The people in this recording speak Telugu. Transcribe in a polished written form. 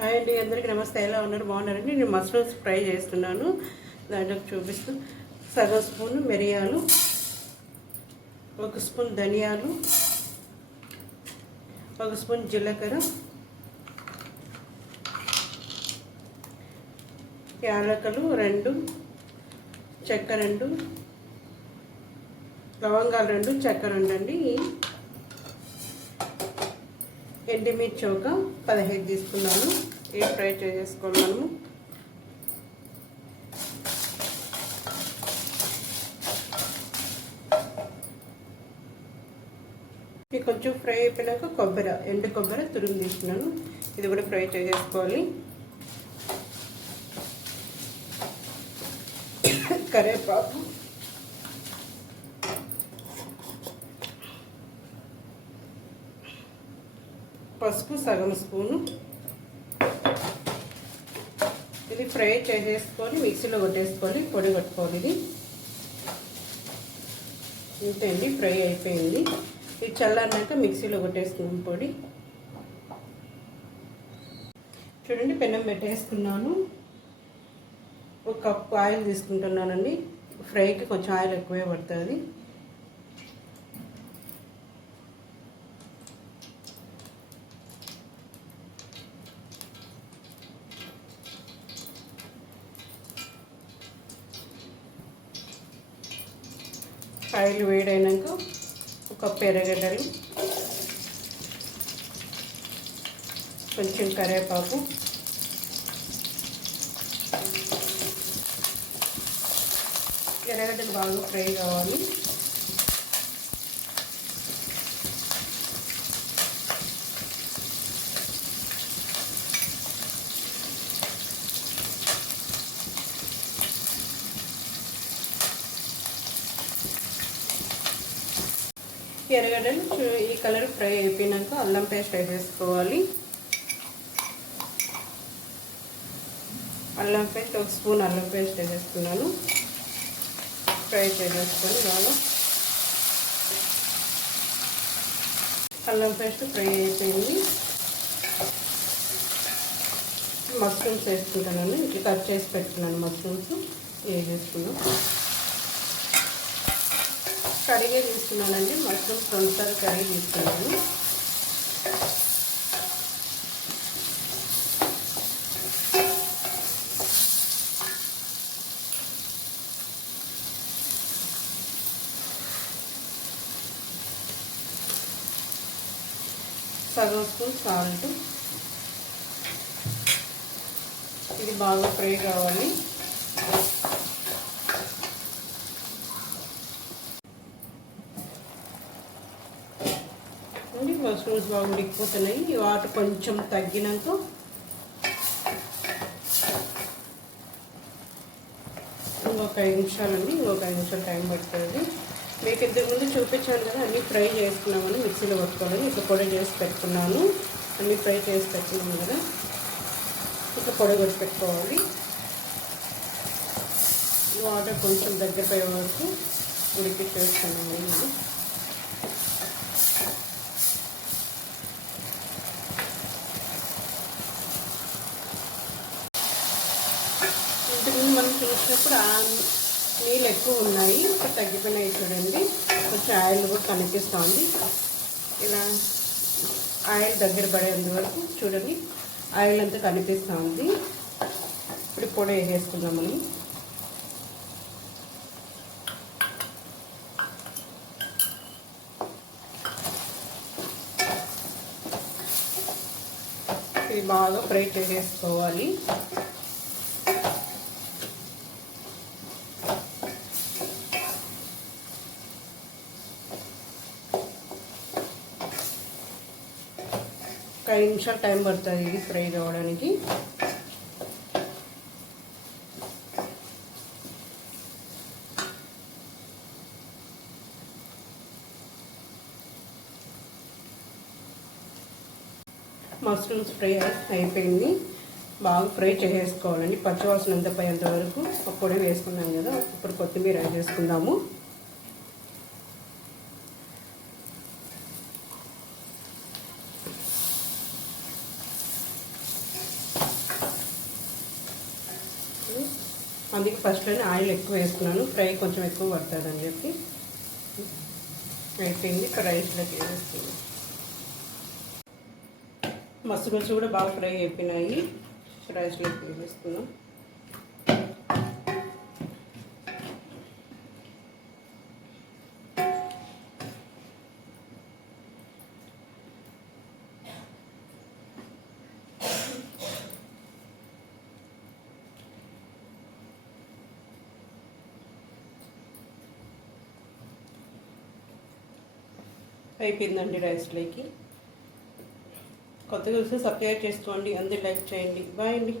హాయ్ అండి, అందరికీ నమస్తే. ఎలా ఉన్నారు? బాగున్నారండి. నేను మష్రూమ్స్ ఫ్రై చేస్తున్నాను. దాంట్లోకి చూపిస్తూ సగం స్పూన్ మిరియాలు, 1 స్పూన్ ధనియాలు, 1 స్పూన్ జీలకర్ర, యాలకులు 2, చెక్క 2, లవంగాలు 2, చెక్క 2 అండి. ఎండుమిర్చి ఒక 15 తీసుకున్నాను. ఏ ఫ్రై చేసుకోవాలి మనము. ఇది కొంచెం ఫ్రై అయిపోయినాక ఎండు కొబ్బరి తురుము తీసుకున్నాను. ఇది కూడా ఫ్రై చేసుకోవాలి. కరివేపాకు, పసుపు సగం స్పూను. ఇది ఫ్రై చేసేసుకొని మిక్సీలో కొట్టేసుకొని పొడి కొట్టుకోవాలి. ఇది ఇంతే అండి, ఫ్రై అయిపోయింది. ఇది చల్లారినాక మిక్సీలో కొట్టేసుకున్నాం పొడి. చూడండి, పెనం పెట్టేసుకున్నాను. 1 కప్ ఆయిల్ తీసుకుంటున్నానండి. ఫ్రైకి కొంచెం ఆయిల్ ఎక్కువే పడుతుంది. ఆయిల్ వేడైనాక 1 కప్ ఎర్రగడ్డలు, కొంచెం కరివేపాకు, ఎర్రగడ్డలు బాగా ఫ్రై కావాలి. ఎర్రగడ్డలు ఈ కలర్ ఫ్రై అయిపోయినాక అల్లం పేస్ట్ వేసేసుకోవాలి. అల్లం పేస్ట్ 1 స్పూన్ అల్లం పేస్ట్ వేసేస్తున్నాను. ఫ్రై చేసేసుకొని బాగా అల్లం పేస్ట్ ఫ్రై అయిపోయింది. మష్రూమ్స్ వేసుకుంటాను. ఇట్లా కట్ చేసి పెట్టుకున్నాను. మష్రూమ్స్ వేసేసుకున్నాను. కడిగే తీసుకున్నానండి. మష్రూమ్స్ 2 సార్లు కడిగి తీసుకున్నాను. సగం స్పూన్ సాల్ట్. ఇది బాగా ఫ్రై కావాలి. మష్రూమ్స్ బాగా ఉడికిపోతున్నాయి. వాటర్ కొంచెం తగ్గినాక ఇంకొక 5 నిమిషాలండి. ఇంకొక 5 నిమిషాలు టైం పడుతుంది. మీకు ఇంతకుముందు చూపించాను కదా, అన్నీ ఫ్రై చేసుకున్నామని మిక్సీలో కొట్టుకోవాలని ఇట్లా పొడి చేసి పెట్టుకున్నాను. అన్నీ ఫ్రై చేసి పెట్టుకున్నాను కదా, ఇట్లా పొడి కొట్టి పెట్టుకోవాలి. వాటర్ కొంచెం దగ్గర పోయే వరకు ఉడికి చేస్తున్నాను. ఇంతకుముందు మనం చూసినప్పుడు నీళ్ళు ఎక్కువ ఉన్నాయి, ఇప్పుడు తగ్గిపోయినాయి. చూడండి, కొంచెం ఆయిల్ కూడా కనిపిస్తుంది. ఇలా ఆయిల్ దగ్గర పడేందు వరకు చూడండి, ఆయిల్ అంతా కనిపిస్తుంది. ఇప్పుడు పొడి వేసేసుకుందాం మనం. ఇది బాగా ఫ్రై చేసేసుకోవాలి. ఒక 5 నిమిషాలు టైం పడుతుంది ఇది ఫ్రై కావడానికి. మష్రూమ్స్ ఫ్రై అయిపోయింది. బాగా ఫ్రై చేసేసుకోవాలండి. పచ్చివాసన అంతా పోయేంత వరకు పొడి వేసుకున్నాం కదా. ఇప్పుడు కొత్తిమీర వేసుకుందాము. అందుకే ఫస్ట్లోనే ఆయిల్ ఎక్కువ వేసుకున్నాను, ఫ్రై కొంచెం ఎక్కువ పడుతుందని చెప్పి. అయిపోయింది, ఇప్పుడు రైస్లోకి వేస్తుంది. మసాలాస్ కూడా బాగా ఫ్రై అయిపోయినాయి, రైస్లోకి వేస్తున్నాం. అయిపోయిందండి రైస్లోకి. కొత్తగా చూస్తే సబ్స్క్రైబ్ చేసుకోండి, అందరూ లైక్ చేయండి. బాయ్ అండి.